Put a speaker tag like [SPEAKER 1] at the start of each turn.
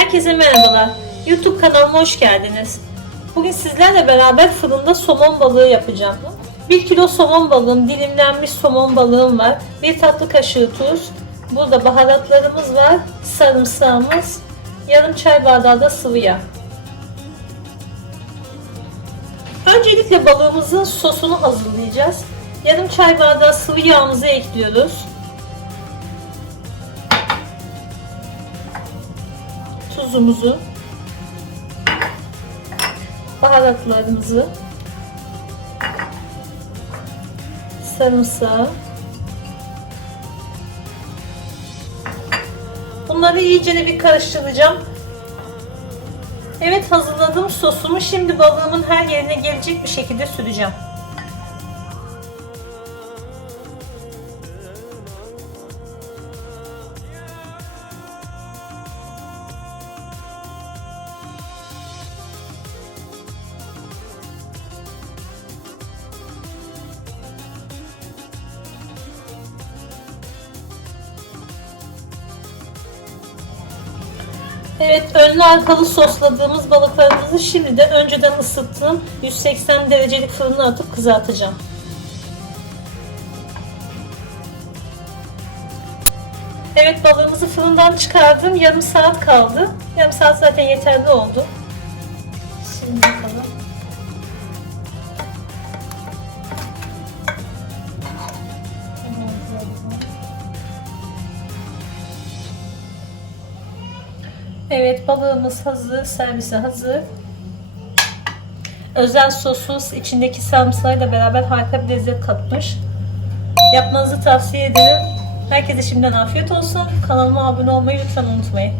[SPEAKER 1] Herkese merhabalar. YouTube kanalıma hoş geldiniz. Bugün sizlerle beraber fırında somon balığı yapacağım. 1 kilo somon balığım, dilimlenmiş somon balığım var. 1 tatlı kaşığı tuz. Burada baharatlarımız var. Sarımsağımız. Yarım çay bardağı da sıvı yağ. Öncelikle balığımızın sosunu hazırlayacağız. Yarım çay bardağı sıvı yağımızı ekliyoruz. Tuzumuzu, baharatlarımızı, sarımsağı, bunları iyice bir karıştıracağım. Evet hazırladığım sosumu şimdi balığımın her yerine gelecek bir şekilde süreceğim. Evet, önlü arkalı sosladığımız balıklarımızı şimdi de önceden ısıttığım 180 derecelik fırına atıp kızartacağım. Evet, balığımızı fırından çıkardım. Yarım saat kaldı. Yarım saat zaten yeterli oldu. Şimdi Evet balığımız hazır, servise hazır. Özel sosu içindeki sarımsakla beraber harika bir lezzet katmış. Yapmanızı tavsiye ederim. Herkese şimdiden afiyet olsun. Kanalıma abone olmayı lütfen unutmayın.